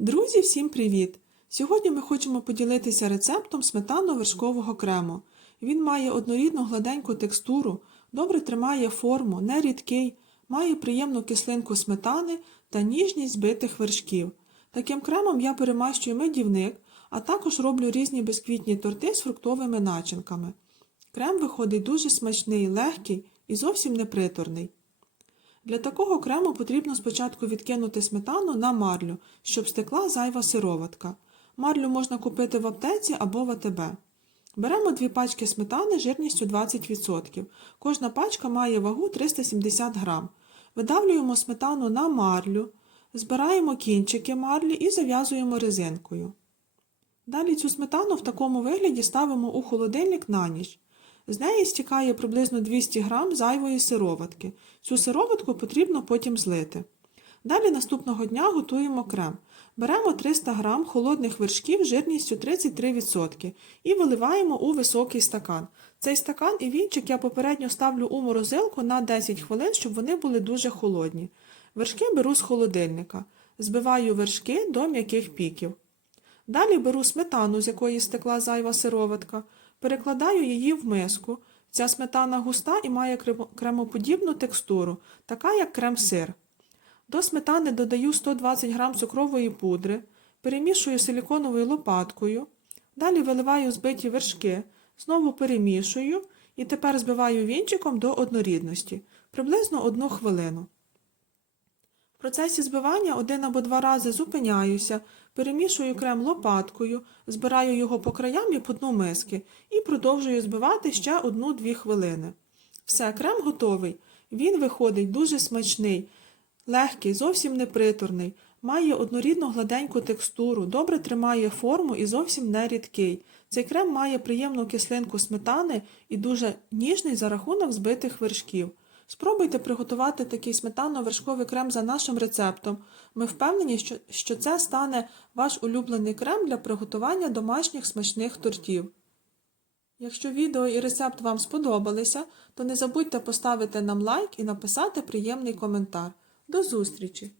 Друзі, всім привіт! Сьогодні ми хочемо поділитися рецептом сметано-вершкового крему. Він має однорідну гладеньку текстуру, добре тримає форму, не рідкий, має приємну кислинку сметани та ніжність збитих вершків. Таким кремом я перемащую медівник, а також роблю різні безквітні торти з фруктовими начинками. Крем виходить дуже смачний, легкий і зовсім не приторний. Для такого крему потрібно спочатку відкинути сметану на марлю, щоб стекла зайва сироватка. Марлю можна купити в аптеці або в АТБ. Беремо дві пачки сметани жирністю 20%. Кожна пачка має вагу 370 г. Видавлюємо сметану на марлю, збираємо кінчики марлі і зав'язуємо резинкою. Далі цю сметану в такому вигляді ставимо у холодильник на ніч. З неї стікає приблизно 200 г зайвої сироватки. Цю сироватку потрібно потім злити. Далі наступного дня готуємо крем. Беремо 300 г холодних вершків жирністю 33% і виливаємо у високий стакан. Цей стакан і вінчик я попередньо ставлю у морозилку на 10 хвилин, щоб вони були дуже холодні. Вершки беру з холодильника. Збиваю вершки до м'яких піків. Далі беру сметану, з якої стекла зайва сироватка, перекладаю її в миску. Ця сметана густа і має кремоподібну текстуру, така як крем-сир. До сметани додаю 120 г цукрової пудри, перемішую силіконовою лопаткою, далі виливаю збиті вершки, знову перемішую і тепер збиваю вінчиком до однорідності, приблизно одну хвилину. В процесі збивання один або два рази зупиняюся, перемішую крем лопаткою, збираю його по краям і по дну миски і продовжую збивати ще одну-дві хвилини. Все, крем готовий. Він виходить дуже смачний, легкий, зовсім не приторний, має однорідну гладеньку текстуру, добре тримає форму і зовсім не рідкий. Цей крем має приємну кислинку сметани і дуже ніжний за рахунок збитих вершків. Спробуйте приготувати такий сметано-вершковий крем за нашим рецептом. Ми впевнені, що це стане ваш улюблений крем для приготування домашніх смачних тортів. Якщо відео і рецепт вам сподобалися, то не забудьте поставити нам лайк і написати приємний коментар. До зустрічі!